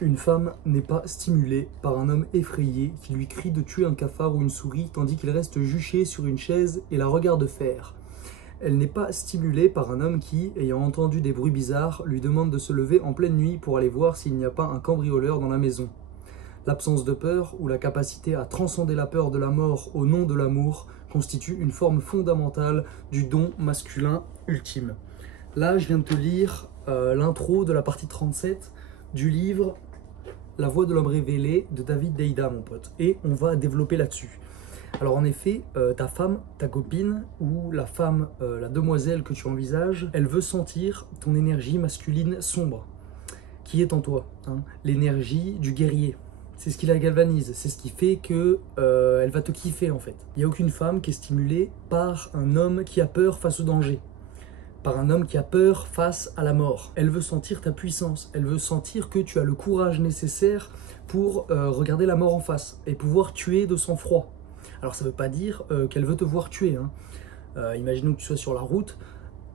Une femme n'est pas stimulée par un homme effrayé qui lui crie de tuer un cafard ou une souris tandis qu'il reste juché sur une chaise et la regarde faire. Elle n'est pas stimulée par un homme qui, ayant entendu des bruits bizarres, lui demande de se lever en pleine nuit pour aller voir s'il n'y a pas un cambrioleur dans la maison. L'absence de peur ou la capacité à transcender la peur de la mort au nom de l'amour constitue une forme fondamentale du don masculin ultime. Là, je viens de te lire l'intro de la partie 37 du livre La voix de l'homme révélé de David Deida, mon pote. Et on va développer là-dessus. Alors en effet, ta femme, ta copine ou la femme, la demoiselle que tu envisages, elle veut sentir ton énergie masculine sombre qui est en toi, hein, l'énergie du guerrier. C'est ce qui la galvanise, c'est ce qui fait que elle va te kiffer en fait. Il n'y a aucune femme qui est stimulée par un homme qui a peur face au danger, par un homme qui a peur face à la mort. Elle veut sentir ta puissance, elle veut sentir que tu as le courage nécessaire pour regarder la mort en face et pouvoir tuer de sang-froid. Alors ça ne veut pas dire qu'elle veut te voir tuer, hein. Imaginons que tu sois sur la route,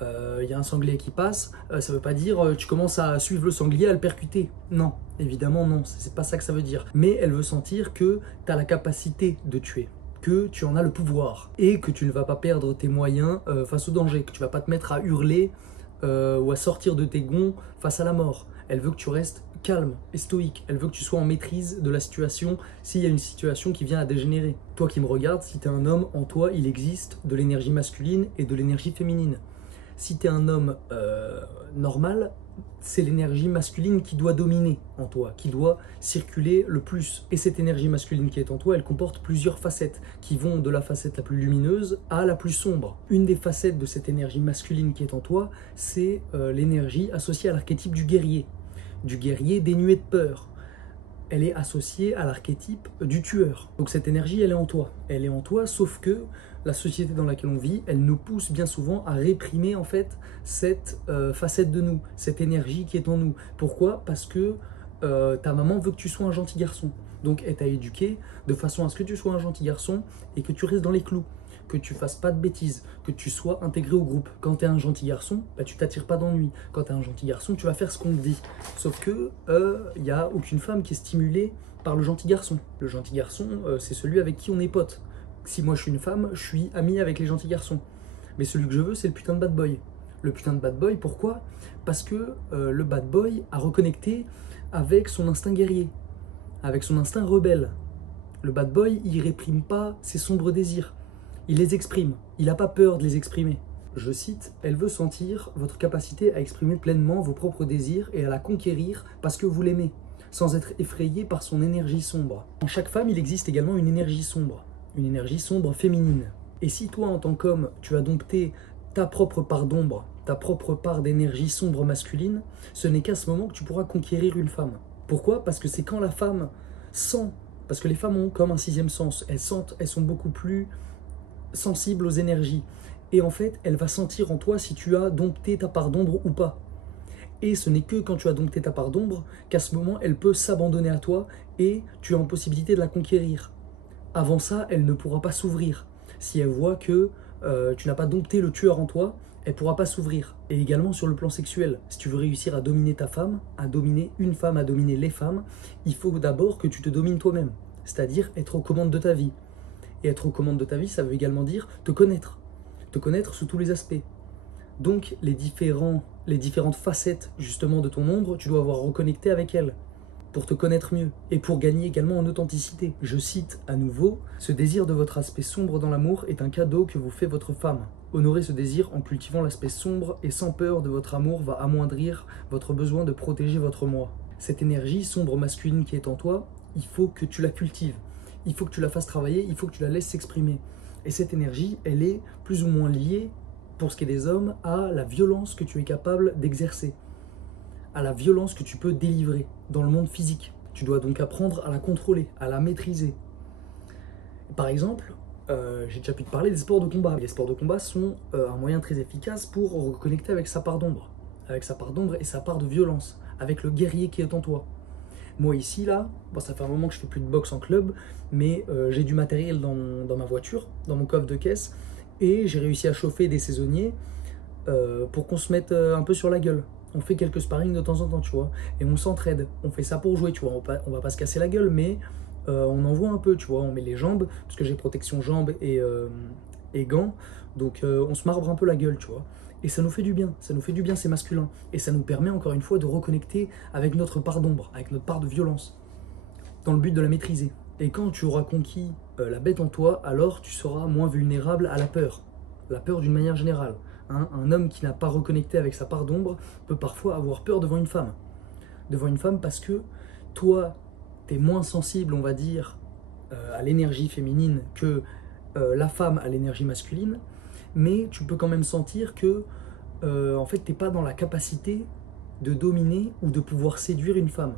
y a un sanglier qui passe, ça ne veut pas dire tu commences à suivre le sanglier, à le percuter. Non, évidemment non, c'est pas ça que ça veut dire. Mais elle veut sentir que tu as la capacité de tuer, que tu en as le pouvoir et que tu ne vas pas perdre tes moyens face au danger, que tu ne vas pas te mettre à hurler ou à sortir de tes gonds face à la mort. Elle veut que tu restes calme et stoïque, elle veut que tu sois en maîtrise de la situation s'il y a une situation qui vient à dégénérer. Toi qui me regardes, si tu es un homme, en toi il existe de l'énergie masculine et de l'énergie féminine. Si tu es un homme normal, c'est l'énergie masculine qui doit dominer en toi, qui doit circuler le plus. Et cette énergie masculine qui est en toi, elle comporte plusieurs facettes, qui vont de la facette la plus lumineuse à la plus sombre. Une des facettes de cette énergie masculine qui est en toi, c'est l'énergie associée à l'archétype du guerrier dénué de peur. Elle est associée à l'archétype du tueur. Donc cette énergie, elle est en toi. Elle est en toi, sauf que la société dans laquelle on vit, elle nous pousse bien souvent à réprimer en fait cette facette de nous, cette énergie qui est en nous. Pourquoi? Parce que ta maman veut que tu sois un gentil garçon. Donc elle t'a éduqué de façon à ce que tu sois un gentil garçon et que tu restes dans les clous, que tu fasses pas de bêtises, que tu sois intégré au groupe. Quand tu es un gentil garçon, bah, tu t'attires pas d'ennui. Quand tu es un gentil garçon, tu vas faire ce qu'on te dit. Sauf que il n'y a aucune femme qui est stimulée par le gentil garçon. Le gentil garçon, c'est celui avec qui on est pote. Si moi je suis une femme, je suis ami avec les gentils garçons. Mais celui que je veux, c'est le putain de bad boy. Le putain de bad boy, pourquoi? Parce que le bad boy a reconnecté avec son instinct guerrier, avec son instinct rebelle. Le bad boy, il réprime pas ses sombres désirs. Il les exprime, il n'a pas peur de les exprimer. Je cite, elle veut sentir votre capacité à exprimer pleinement vos propres désirs et à la conquérir parce que vous l'aimez, sans être effrayé par son énergie sombre. En chaque femme, il existe également une énergie sombre féminine. Et si toi, en tant qu'homme, tu as dompté ta propre part d'ombre, ta propre part d'énergie sombre masculine, ce n'est qu'à ce moment que tu pourras conquérir une femme. Pourquoi? Parce que c'est quand la femme sent, parce que les femmes ont comme un sixième sens, elles sentent, elles sont beaucoup plus sensible aux énergies. Et en fait, elle va sentir en toi si tu as dompté ta part d'ombre ou pas. Et ce n'est que quand tu as dompté ta part d'ombre qu'à ce moment, elle peut s'abandonner à toi et tu as en possibilité de la conquérir. Avant ça, elle ne pourra pas s'ouvrir. Si elle voit que tu n'as pas dompté le tueur en toi, elle ne pourra pas s'ouvrir. Et également sur le plan sexuel, si tu veux réussir à dominer ta femme, à dominer une femme, à dominer les femmes, il faut d'abord que tu te domines toi-même, c'est-à-dire être aux commandes de ta vie. Et être aux commandes de ta vie, ça veut également dire te connaître sous tous les aspects. Donc les différentes facettes justement de ton ombre, tu dois avoir reconnecté avec elles pour te connaître mieux et pour gagner également en authenticité. Je cite à nouveau, ce désir de votre aspect sombre dans l'amour est un cadeau que vous fait votre femme. Honorer ce désir en cultivant l'aspect sombre et sans peur de votre amour va amoindrir votre besoin de protéger votre moi. Cette énergie sombre masculine qui est en toi, il faut que tu la cultives. Il faut que tu la fasses travailler, il faut que tu la laisses s'exprimer. Et cette énergie, elle est plus ou moins liée, pour ce qui est des hommes, à la violence que tu es capable d'exercer, à la violence que tu peux délivrer dans le monde physique. Tu dois donc apprendre à la contrôler, à la maîtriser. Par exemple, j'ai déjà pu te parler des sports de combat. Les sports de combat sont un moyen très efficace pour reconnecter avec sa part d'ombre et sa part de violence, avec le guerrier qui est en toi. Moi ici, là, bon, ça fait un moment que je fais plus de boxe en club, mais j'ai du matériel dans ma voiture, dans mon coffre de caisse, et j'ai réussi à chauffer des saisonniers pour qu'on se mette un peu sur la gueule. on fait quelques sparring de temps en temps, tu vois, et on s'entraide, on fait ça pour jouer, tu vois, on va pas se casser la gueule, mais on en voit un peu, tu vois, on met les jambes, parce que j'ai protection jambes et gants, donc on se marbre un peu la gueule, tu vois. Et ça nous fait du bien, ça nous fait du bien, c'est masculin. Et ça nous permet encore une fois de reconnecter avec notre part d'ombre, avec notre part de violence, dans le but de la maîtriser. Et quand tu auras conquis la bête en toi, alors tu seras moins vulnérable à la peur d'une manière générale. Hein. Un homme qui n'a pas reconnecté avec sa part d'ombre peut parfois avoir peur devant une femme. Devant une femme parce que toi, tu es moins sensible, on va dire, à l'énergie féminine que la femme à l'énergie masculine, mais tu peux quand même sentir que en fait, t'es pas dans la capacité de dominer ou de pouvoir séduire une femme.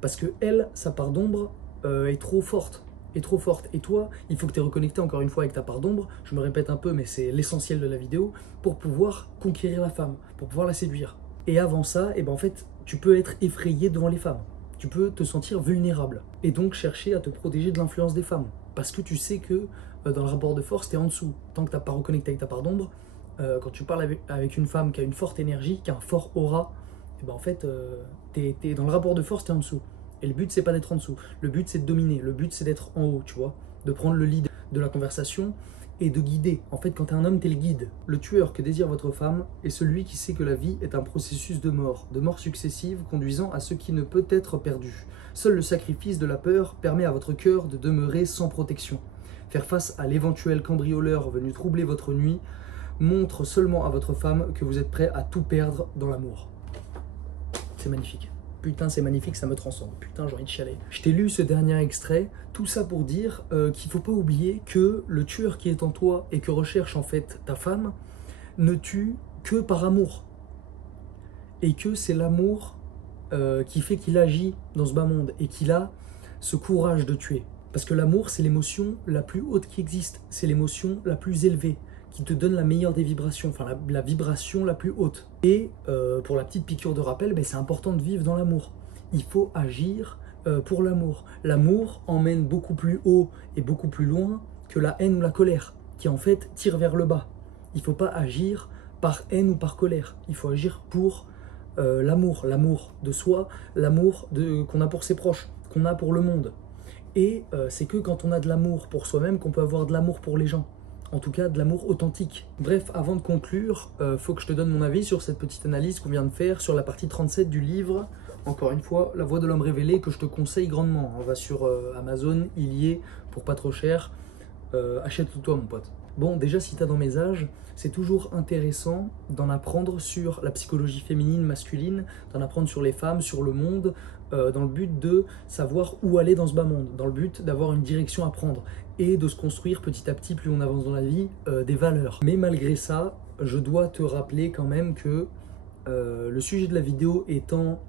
Parce que elle, sa part d'ombre est trop forte. Est trop forte. Et toi, il faut que tu es reconnecté encore une fois avec ta part d'ombre. Je me répète un peu, mais c'est l'essentiel de la vidéo, pour pouvoir conquérir la femme, pour pouvoir la séduire. Et avant ça, en fait, tu peux être effrayé devant les femmes. Tu peux te sentir vulnérable. Et donc chercher à te protéger de l'influence des femmes. Parce que tu sais que dans le rapport de force, tu es en dessous. Tant que tu n'as pas reconnecté avec ta part d'ombre, quand tu parles avec une femme qui a une forte énergie, qui a un fort aura, en fait, t'es dans le rapport de force, tu es en dessous. Et le but, c'est pas d'être en dessous. Le but, c'est de dominer. Le but, c'est d'être en haut, tu vois. De prendre le lead de la conversation et de guider. En fait, quand t'es un homme, t'es le guide. Le tueur que désire votre femme est celui qui sait que la vie est un processus de mort successives conduisant à ce qui ne peut être perdu. Seul le sacrifice de la peur permet à votre cœur de demeurer sans protection. Faire face à l'éventuel cambrioleur venu troubler votre nuit montre seulement à votre femme que vous êtes prêt à tout perdre dans l'amour. C'est magnifique. Putain, c'est magnifique, ça me transcende. Putain, j'ai envie de chialer. Je t'ai lu ce dernier extrait, tout ça pour dire qu'il faut pas oublier que le tueur qui est en toi et que recherche en fait ta femme ne tue que par amour. Et que c'est l'amour qui fait qu'il agit dans ce bas monde et qu'il a ce courage de tuer. Parce que l'amour, c'est l'émotion la plus haute qui existe. C'est l'émotion la plus élevée, qui te donne la meilleure des vibrations, enfin la vibration la plus haute. Et pour la petite piqûre de rappel, c'est important de vivre dans l'amour. Il faut agir pour l'amour. L'amour emmène beaucoup plus haut et beaucoup plus loin que la haine ou la colère, qui en fait tire vers le bas. Il ne faut pas agir par haine ou par colère. Il faut agir pour l'amour de soi, l'amour qu'on a pour ses proches, qu'on a pour le monde. Et c'est que quand on a de l'amour pour soi-même qu'on peut avoir de l'amour pour les gens. En tout cas, de l'amour authentique. Bref, avant de conclure, faut que je te donne mon avis sur cette petite analyse qu'on vient de faire sur la partie 37 du livre. Encore une fois, La Voix de l'Homme Révélé, que je te conseille grandement. On va sur Amazon, il y est, pour pas trop cher. Achète-le toi, mon pote. Bon, déjà, si tu as dans mes âges, c'est toujours intéressant d'en apprendre sur la psychologie féminine, masculine, d'en apprendre sur les femmes, sur le monde, dans le but de savoir où aller dans ce bas monde, dans le but d'avoir une direction à prendre et de se construire petit à petit, plus on avance dans la vie, des valeurs. Mais malgré ça, je dois te rappeler quand même que le sujet de la vidéo étant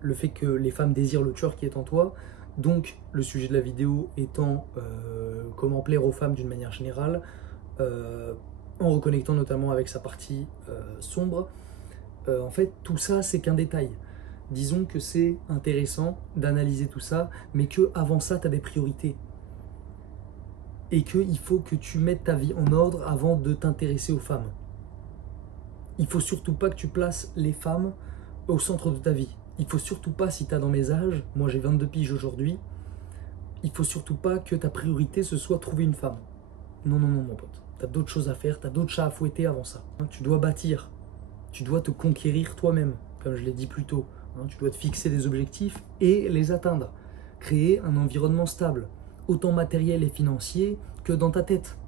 le fait que les femmes désirent le tueur qui est en toi, donc le sujet de la vidéo étant comment plaire aux femmes d'une manière générale, en reconnectant notamment avec sa partie sombre, en fait tout ça c'est qu'un détail. Disons que c'est intéressant d'analyser tout ça, mais que avant ça tu as des priorités. Et qu'il faut que tu mettes ta vie en ordre avant de t'intéresser aux femmes. Il faut surtout pas que tu places les femmes au centre de ta vie. Il faut surtout pas, si tu as dans mes âges, moi j'ai 22 piges aujourd'hui, il faut surtout pas que ta priorité ce soit trouver une femme. Non, non, non, mon pote. Tu as d'autres choses à faire, tu as d'autres chats à fouetter avant ça. Tu dois bâtir, tu dois te conquérir toi-même, comme je l'ai dit plus tôt. Tu dois te fixer des objectifs et les atteindre. Créer un environnement stable, autant matériel et financier que dans ta tête,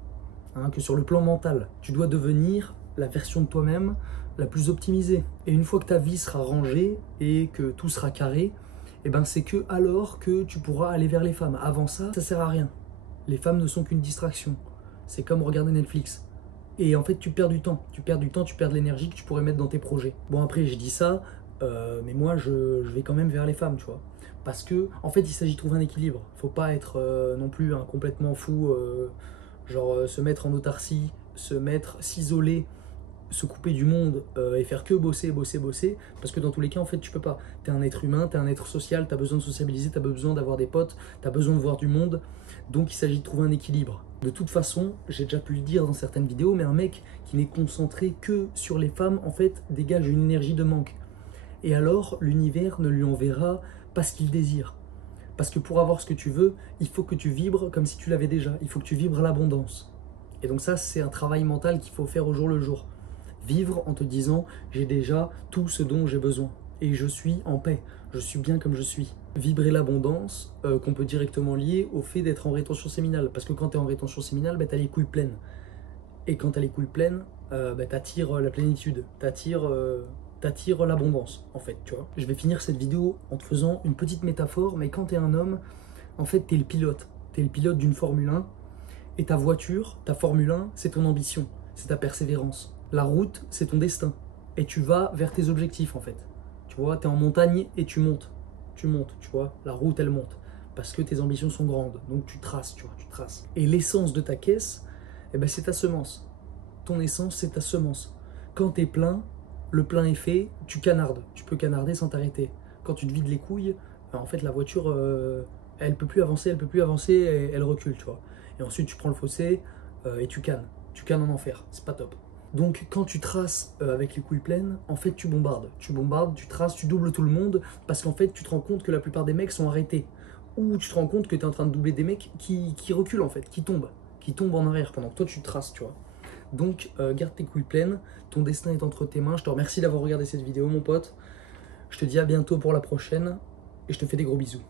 que sur le plan mental. Tu dois devenir la version de toi-même la plus optimisée. Et une fois que ta vie sera rangée et que tout sera carré, c'est que alors que tu pourras aller vers les femmes. Avant ça, ça sert à rien. Les femmes ne sont qu'une distraction. C'est comme regarder Netflix. Et en fait, tu perds du temps. Tu perds de l'énergie que tu pourrais mettre dans tes projets. Bon, après, je dis ça, mais moi, je vais quand même vers les femmes, tu vois. Parce que, en fait, il s'agit de trouver un équilibre. Faut pas être non plus complètement fou, se mettre en autarcie, s'isoler, se couper du monde et faire que bosser, parce que dans tous les cas, en fait, tu peux pas. T'es un être humain, t'es un être social, t'as besoin de sociabiliser, t'as besoin d'avoir des potes, t'as besoin de voir du monde, donc il s'agit de trouver un équilibre. De toute façon, j'ai déjà pu le dire dans certaines vidéos, mais un mec qui n'est concentré que sur les femmes, en fait, dégage une énergie de manque. Et alors, l'univers ne lui enverra pas ce qu'il désire. Parce que pour avoir ce que tu veux, il faut que tu vibres comme si tu l'avais déjà. Il faut que tu vibres l'abondance. Et donc ça, c'est un travail mental qu'il faut faire au jour le jour. Vivre en te disant, j'ai déjà tout ce dont j'ai besoin. Et je suis en paix. Je suis bien comme je suis. Vibrer l'abondance, qu'on peut directement lier au fait d'être en rétention séminale. Parce que quand tu es en rétention séminale, tu as les couilles pleines. Et quand tu as les couilles pleines, t'attires la plénitude. T'attires l'abondance, en fait, tu vois. Je vais finir cette vidéo en te faisant une petite métaphore, mais quand tu es un homme, en fait, tu es le pilote. Tu es le pilote d'une Formule 1. Et ta voiture, ta Formule 1, c'est ton ambition, c'est ta persévérance. La route, c'est ton destin. Et tu vas vers tes objectifs, en fait. Tu vois, tu es en montagne et tu montes. Tu montes, tu vois. La route, elle monte. Parce que tes ambitions sont grandes. Donc tu traces, tu vois, tu traces. Et l'essence de ta caisse, eh ben, c'est ta semence. Ton essence, c'est ta semence. Quand tu es plein, le plein est fait, tu canardes. Tu peux canarder sans t'arrêter. Quand tu te vides les couilles, en fait, la voiture, elle peut plus avancer, elle recule, tu vois. Et ensuite, tu prends le fossé et tu cannes. Tu cannes en enfer. C'est pas top. Donc, quand tu traces avec les couilles pleines, en fait, tu bombardes. Tu bombardes, tu traces, tu doubles tout le monde parce qu'en fait, tu te rends compte que la plupart des mecs sont arrêtés. Ou tu te rends compte que tu es en train de doubler des mecs qui reculent, en fait, qui tombent en arrière pendant que toi, tu traces, tu vois. Donc, garde tes couilles pleines. Ton destin est entre tes mains. Je te remercie d'avoir regardé cette vidéo, mon pote. Je te dis à bientôt pour la prochaine et je te fais des gros bisous.